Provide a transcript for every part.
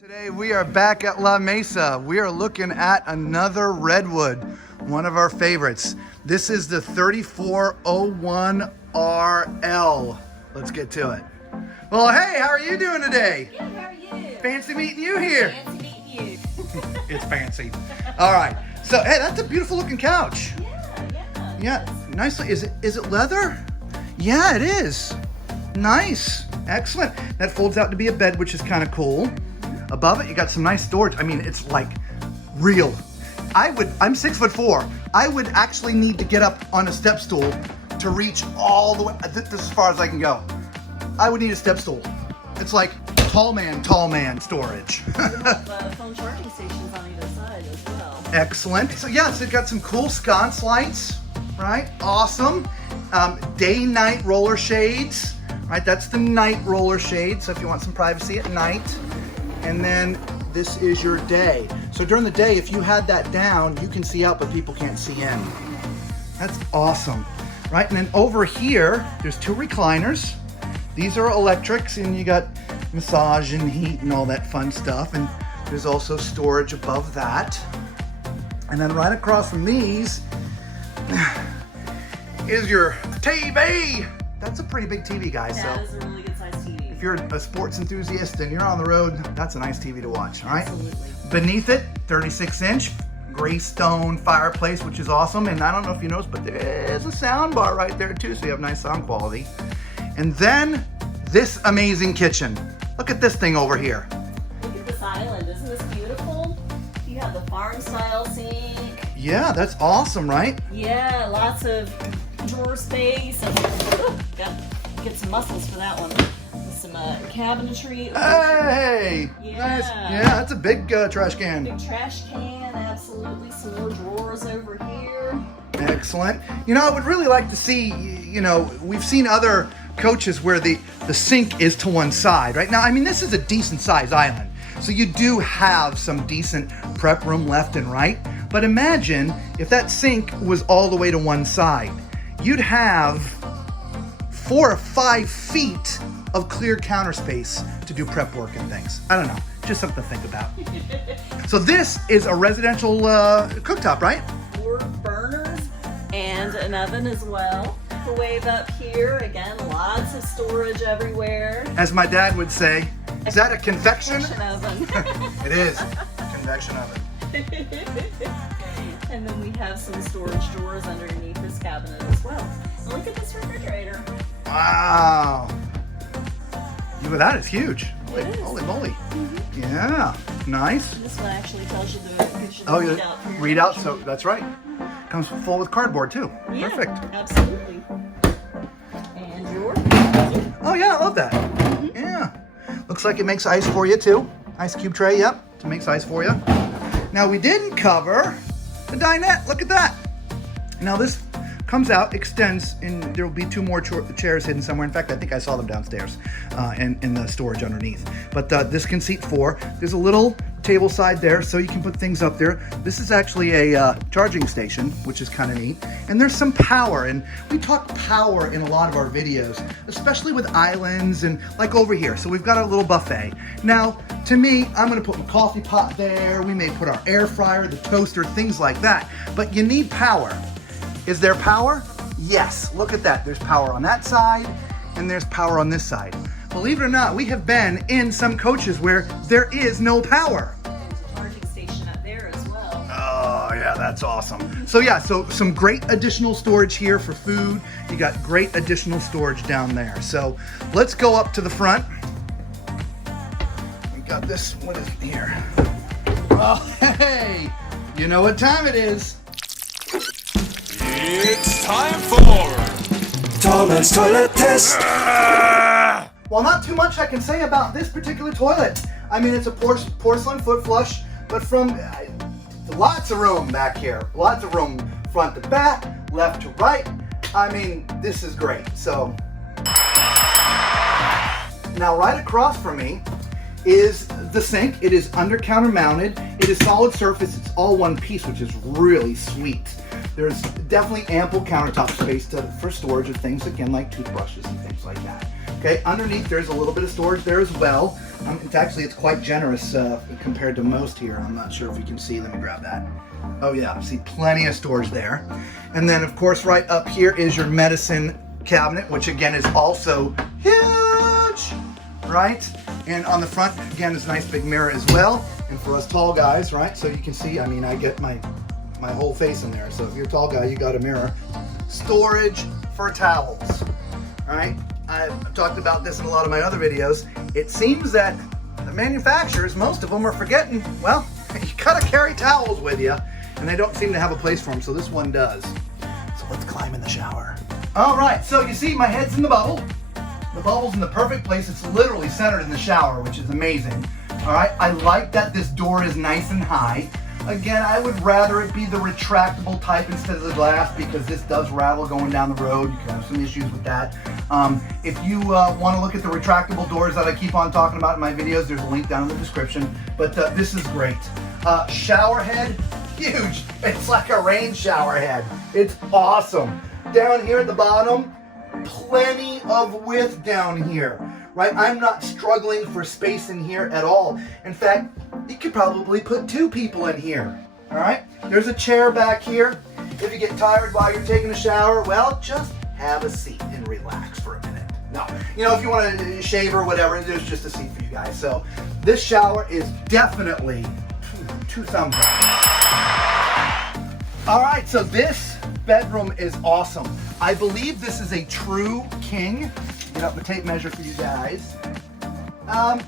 Today we are back at La Mesa. We are looking at another Redwood, one of our favorites. This is the 3401RL. Let's get to it. Well, hey, how are you doing today? Good, how are you? Fancy meeting you here. Fancy meeting you. It's fancy. All right. So, hey, that's a beautiful looking couch. Yeah. Nicely. Is it leather? Yeah, it is. Nice. Excellent. That folds out to be a bed, which is kind of cool. Above it, you got some nice storage. I mean, it's like real. I'm 6'4". I would actually need to get up on a step stool to reach all the way. This is as far as I can go. I would need a step stool. It's like tall man storage. We have phone charging stations on either side as well. Excellent. So yes, it's got some cool sconce lights, right? Awesome. Day-night roller shades, right? That's the night roller shade. So if you want some privacy at night. And then this is your day. So during the day, if you had that down, you can see out, but people can't see in. That's awesome, right? And then over here, there's two recliners. These are electrics, and you got massage and heat and all that fun stuff. And there's also storage above that. And then right across from these is your TV. That's a pretty big TV, guys. That is a really good sized TV. If you're a sports enthusiast and you're on the road, that's a nice TV to watch, all right? Absolutely. Beneath it, 36-inch gray stone fireplace, which is awesome. And I don't know if you noticed, but there's a sound bar right there too, so you have nice sound quality. And then this amazing kitchen. Look at this thing over here. Look at this island. Isn't this beautiful? You have the farm style sink. Yeah, that's awesome, right? Yeah, lots of drawer space. And, got to get some muscles for that one. Some cabinetry. Hey! Yeah. Nice. Yeah, that's a big trash can. Big trash can, absolutely. Some more drawers over here. Excellent. You know, I would really like to see, you know, we've seen other coaches where the sink is to one side, right? Now, I mean, this is a decent sized island. So you do have some decent prep room left and right. But imagine if that sink was all the way to one side. You'd have 4 or 5 feet of clear counter space to do prep work and things. I don't know, just something to think about. So this is a residential cooktop, right? 4 burners and an oven as well. Microwave up here. Again, lots of storage everywhere. As my dad would say, is that a convection? Oven. It is, convection oven. And then we have some storage drawers underneath this cabinet as well. And look at this refrigerator. Wow. Yeah, that is huge. It is. Holy moly. Yeah, nice. This one actually tells you the Oh, readout, so that's right. Comes full with cardboard too. Yeah, Perfect. absolutely. And yours? Oh yeah, I love that. Yeah. Looks like it makes ice for you too. Ice cube tray, yep. It makes ice for you. Now we didn't cover the dinette. Look at that. Now this comes out, extends, and there will be 2 more chairs hidden somewhere. In fact, I think I saw them downstairs in the storage underneath. But this can seat 4. There's a little table side there, so you can put things up there. This is actually a charging station, which is kind of neat. And there's some power, and we talk power in a lot of our videos, especially with islands and like over here. So we've got a little buffet. Now, to me, I'm gonna put my coffee pot there. We may put our air fryer, the toaster, things like that. But you need power. Is there power? Yes, look at that. There's power on that side, and there's power on this side. Believe it or not, we have been in some coaches where there is no power. There's a charging station up there as well. Oh yeah, that's awesome. So yeah, so some great additional storage here for food. You got great additional storage down there. So let's go up to the front. We got this, what is here? Oh, hey, you know what time it is. It's time for Thomas Toilet Test. Well, not too much I can say about this particular toilet. I mean, it's a porcelain foot flush, but from lots of room back here. Lots of room front to back, left to right. I mean, this is great. So, now right across from me is the sink. It is under counter mounted. It is solid surface. It's all one piece, which is really sweet. There's definitely ample countertop space for storage of things, again, like toothbrushes and things like that. Okay, underneath there's a little bit of storage there as well. It's quite generous compared to most here. I'm not sure if you can see. Let me grab that. Oh yeah, see plenty of storage there. And then of course right up here is your medicine cabinet, which again is also huge, right? And on the front, again, is a nice big mirror as well. And for us tall guys, right? So you can see, I mean, I get my whole face in there. So if you're a tall guy, you got a mirror. Storage for towels, all right? I've talked about this in a lot of my other videos. It seems that the manufacturers, most of them are forgetting, well, you gotta carry towels with you, and they don't seem to have a place for them, so this one does. So let's climb in the shower. All right, so you see my head's in the bubble. The bubble's in the perfect place. It's literally centered in the shower, which is amazing. All right, I like that this door is nice and high. Again, I would rather it be the retractable type instead of the glass because this does rattle going down the road. You can have some issues with that. If you want to look at the retractable doors that I keep on talking about in my videos, there's a link down in the description. But this is great. Shower head, huge. It's like a rain shower head. It's awesome. Down here at the bottom, plenty of width down here, right? I'm not struggling for space in here at all. In fact, you could probably put 2 people in here, all right? There's a chair back here. If you get tired while you're taking a shower, well, just have a seat and relax for a minute. No, you know, if you want to shave or whatever, there's just a seat for you guys. So this shower is definitely 2 thumbs up. All right, so this bedroom is awesome. I believe this is a true king. Get up the tape measure for you guys.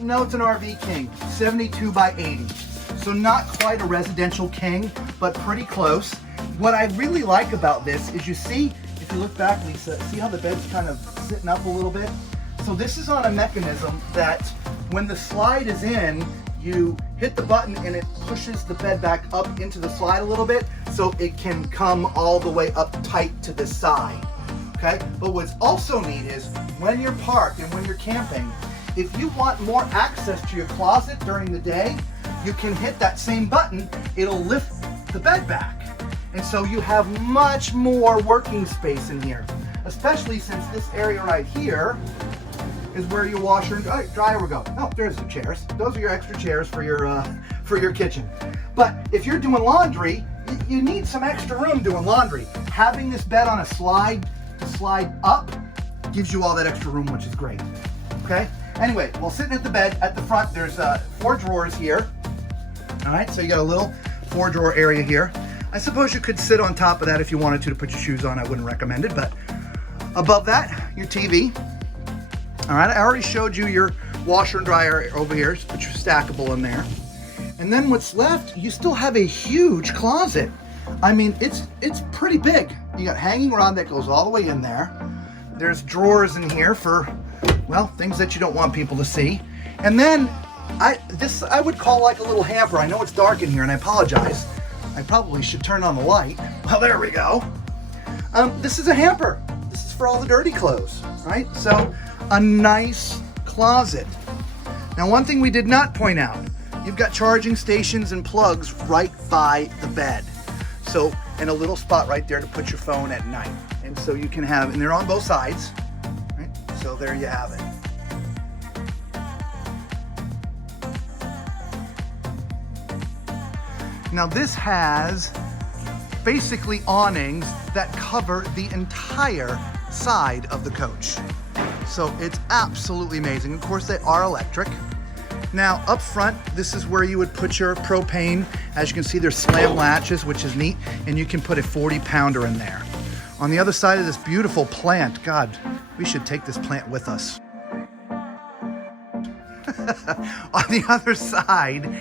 No, it's an RV king, 72 by 80. So not quite a residential king, but pretty close. What I really like about this is you see, if you look back, Lisa, see how the bed's kind of sitting up a little bit? So this is on a mechanism that when the slide is in, you hit the button and it pushes the bed back up into the slide a little bit so it can come all the way up tight to the side, okay? But what's also neat is when you're parked and when you're camping, if you want more access to your closet during the day, you can hit that same button, it'll lift the bed back. And so you have much more working space in here, especially since this area right here is where your washer and dryer will go. Oh, there's the chairs. Those are your extra chairs for your kitchen. But if you're doing laundry, you need some extra room doing laundry. Having this bed on a slide to slide up gives you all that extra room, which is great. Okay? Anyway, well, sitting at the bed at the front, there's 4 drawers here. All right, so you got a little 4-drawer area here. I suppose you could sit on top of that if you wanted to put your shoes on. I wouldn't recommend it, but above that, your TV. All right, I already showed you your washer and dryer over here, which is stackable in there. And then what's left, you still have a huge closet. I mean, it's pretty big. You got hanging rod that goes all the way in there. There's drawers in here for, well, things that you don't want people to see. And then I would call like a little hamper. I know it's dark in here and I apologize. I probably should turn on the light. Well, there we go. This is a hamper. This is for all the dirty clothes, right? So a nice closet. Now, one thing we did not point out, you've got charging stations and plugs right by the bed. So, and a little spot right there to put your phone at night. And so you can have, and they're on both sides, right? So there you have it. Now this has basically awnings that cover the entire side of the coach. So it's absolutely amazing. Of course, they are electric. Now up front, this is where you would put your propane. As you can see, there's slam latches, which is neat, and you can put a 40-pounder in there. On the other side of this beautiful plant, God, we should take this plant with us. On the other side,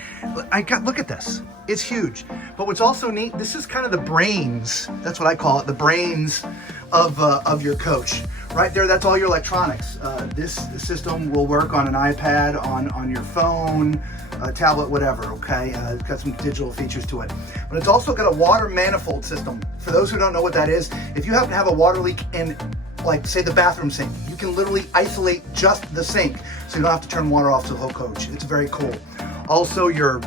look at this. It's huge. But what's also neat, this is kind of the brains, that's what I call it, the brains of your coach. Right there, that's all your electronics. This system will work on an iPad, on your phone, a tablet, whatever, okay? It's got some digital features to it. But it's also got a water manifold system. For those who don't know what that is, if you happen to have a water leak in, like, say, the bathroom sink, you can literally isolate just the sink, so you don't have to turn water off to the whole coach. It's very cool. Also, your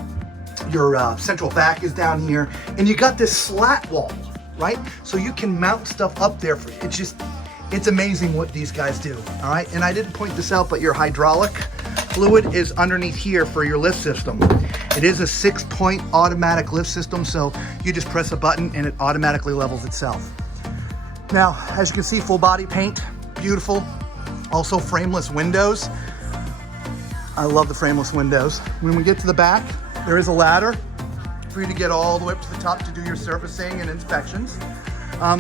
central vac is down here, and you got this slat wall, right? So you can mount stuff up there for you. It's amazing what these guys do, all right? And I didn't point this out, but your hydraulic fluid is underneath here for your lift system. It is a 6-point automatic lift system, so you just press a button and it automatically levels itself. Now, as you can see, full body paint, beautiful. Also frameless windows. I love the frameless windows. When we get to the back, there is a ladder for you to get all the way up to the top to do your servicing and inspections.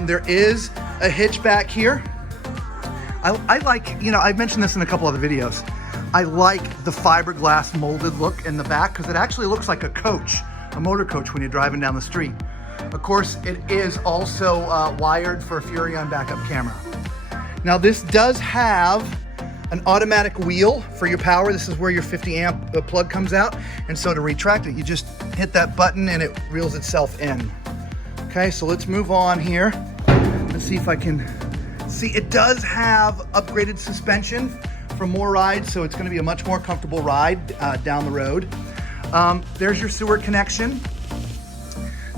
There is a hitch back here. I like, you know, I've mentioned this in a couple other videos. I like the fiberglass molded look in the back because it actually looks like a coach, a motor coach when you're driving down the street. Of course, it is also wired for a Furrion backup camera. Now this does have an automatic wheel for your power. This is where your 50 amp plug comes out. And so to retract it, you just hit that button and it reels itself in. Okay, so let's move on here. Let's see if I can see. It does have upgraded suspension for more rides, so it's gonna be a much more comfortable ride down the road. There's your sewer connection.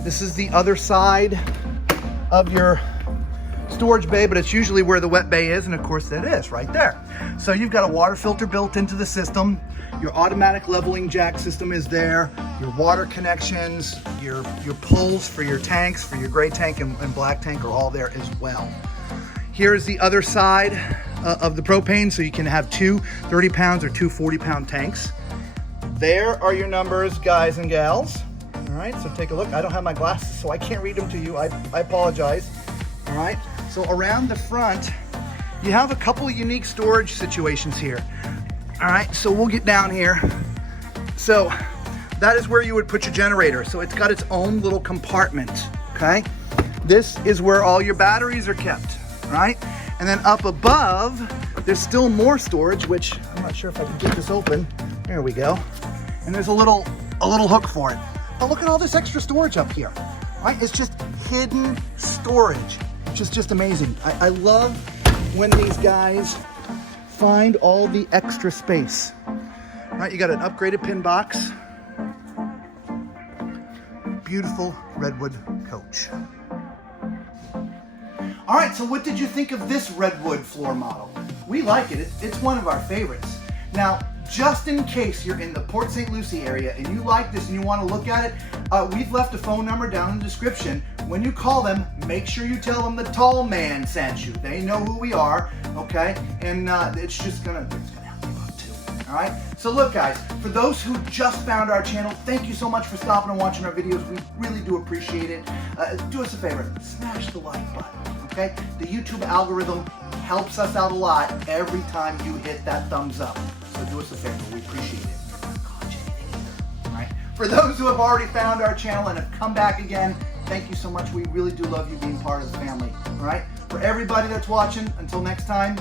This is the other side of your storage bay, but it's usually where the wet bay is, and of course it is right there. So you've got a water filter built into the system. Your automatic leveling jack system is there. Your water connections, your pulls for your tanks, for your gray tank and black tank are all there as well. Here's the other side of the propane, so you can have two 30 pounds or two 40-pound tanks. There are your numbers, guys and gals. All right, so take a look. I don't have my glasses, so I can't read them to you. I apologize. All right, so around the front, you have a couple of unique storage situations here. All right, so we'll get down here. So that is where you would put your generator. So it's got its own little compartment, okay? This is where all your batteries are kept, right? And then up above, there's still more storage, which I'm not sure if I can get this open. There we go. And there's a little hook for it. But look at all this extra storage up here, right? It's just hidden storage, which is just amazing. I love when these guys find all the extra space. All right, you got an upgraded pin box. Beautiful Redwood coach. All right, so what did you think of this Redwood floor model? We like it. It's one of our favorites. Now, just in case you're in the Port St Lucie area and you like this and you want to look at it, we've left a phone number down in the description. When you call them, make sure you tell them the tall man sent you. They know who we are, okay? And it's gonna help you out too, all right? So look, guys, for those who just found our channel, thank you so much for stopping and watching our videos. We really do appreciate it. Do us a favor, smash the like button, okay? The YouTube algorithm helps us out a lot every time you hit that thumbs up. So do us a favor, we appreciate it. We're not gonna cost you anything either, all right? For those who have already found our channel and have come back again, thank you so much. We really do love you being part of the family, all right? For everybody that's watching, until next time,